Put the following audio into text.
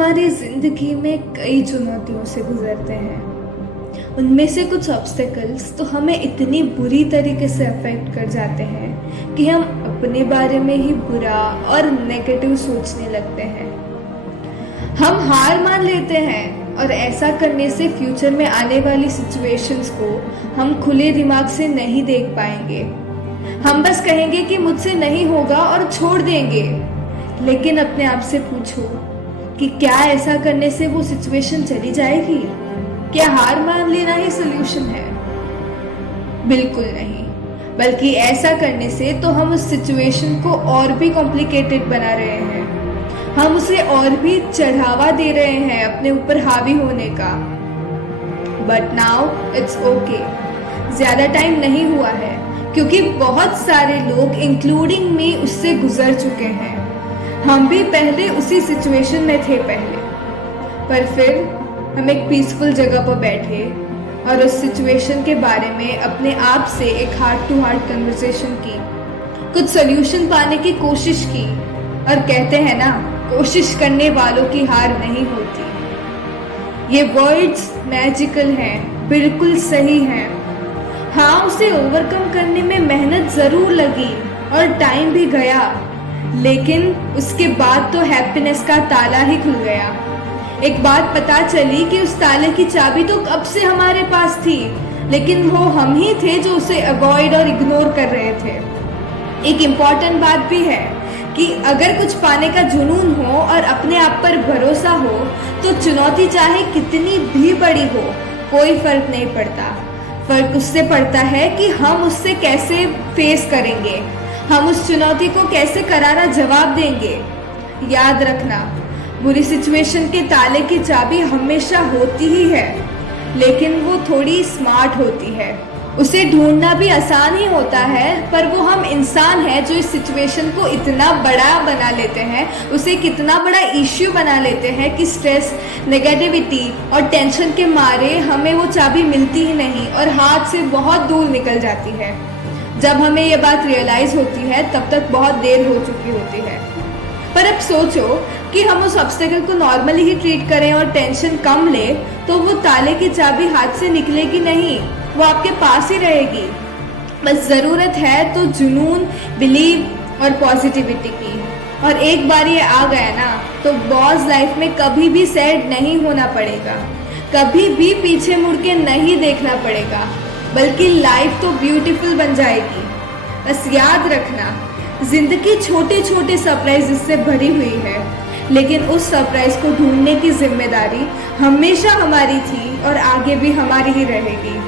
हमारी ज़िंदगी में कई चुनौतियों से गुजरते हैं। उनमें से कुछ ऑब्स्टेकल्स तो हमें इतनी बुरी तरीके से अफेक्ट कर जाते हैं कि हम अपने बारे में ही बुरा और नेगेटिव सोचने लगते हैं। हम हार मान लेते हैं और ऐसा करने से फ्यूचर में आने वाली सिचुएशंस को हम खुले दिमाग से नहीं देख पाएंगे। हम बस कहेंगे कि मुझसे नहीं होगा और छोड़ देंगे। लेकिन अपने आप से पूछो कि क्या ऐसा करने से वो सिचुएशन चली जाएगी? क्या हार मान लेना ही सोल्यूशन है? बिल्कुल नहीं, बल्कि ऐसा करने से तो हम उस सिचुएशन को और भी कॉम्प्लिकेटेड बना रहे हैं। हम उसे और भी चढ़ावा दे रहे हैं अपने ऊपर हावी होने का। बट नाउ इट्स ओके, ज्यादा टाइम नहीं हुआ है क्योंकि बहुत सारे लोग इंक्लूडिंग मी उससे गुजर चुके हैं। हम भी पहले उसी सिचुएशन में थे पर फिर हम एक पीसफुल जगह पर बैठे और उस सिचुएशन के बारे में अपने आप से एक हार्ट टू हार्ट कन्वर्सेशन की, कुछ सोल्यूशन पाने की कोशिश की। और कहते हैं ना, कोशिश करने वालों की हार नहीं होती। ये वर्ड्स मैजिकल हैं, बिल्कुल सही हैं। हाँ, उसे ओवरकम करने में मेहनत जरूर लगी और टाइम भी गया, लेकिन उसके बाद तो हैप्पीनेस का ताला ही खुल गया। एक बात पता चली कि उस ताले की चाबी तो कब से हमारे पास थी, लेकिन वो हम ही थे जो उसे अवॉइड और इग्नोर कर रहे थे। एक इम्पॉर्टेंट बात भी है कि अगर कुछ पाने का जुनून हो और अपने आप पर भरोसा हो तो चुनौती चाहे कितनी भी बड़ी हो, कोई फर्क नहीं पड़ता। फर्क उससे पड़ता है कि हम उससे कैसे फेस करेंगे, हम उस चुनौती को कैसे करारा जवाब देंगे। याद रखना, बुरी सिचुएशन के ताले की चाबी हमेशा होती ही है, लेकिन वो थोड़ी स्मार्ट होती है। उसे ढूंढना भी आसान ही होता है, पर वो हम इंसान हैं जो इस सिचुएशन को इतना बड़ा बना लेते हैं, उसे कितना बड़ा इश्यू बना लेते हैं कि स्ट्रेस, नेगेटिविटी और टेंशन के मारे हमें वो चाबी मिलती ही नहीं और हाथ से बहुत दूर निकल जाती है। जब हमें ये बात रियलाइज होती है तब तक बहुत देर हो चुकी होती है। पर अब सोचो कि हम उस ऑब्स्टेकल को नॉर्मली ही ट्रीट करें और टेंशन कम ले, तो वो ताले की चाबी हाथ से निकलेगी नहीं, वो आपके पास ही रहेगी। बस ज़रूरत है तो जुनून, बिलीव और पॉजिटिविटी की। और एक बार ये आ गया ना, तो बॉस लाइफ में कभी भी सैड नहीं होना पड़ेगा, कभी भी पीछे मुड़ के नहीं देखना पड़ेगा, बल्कि लाइफ तो ब्यूटीफुल बन जाएगी। बस याद रखना, जिंदगी छोटे छोटे सरप्राइज से भरी हुई है, लेकिन उस सरप्राइज को ढूंढने की जिम्मेदारी हमेशा हमारी थी और आगे भी हमारी ही रहेगी।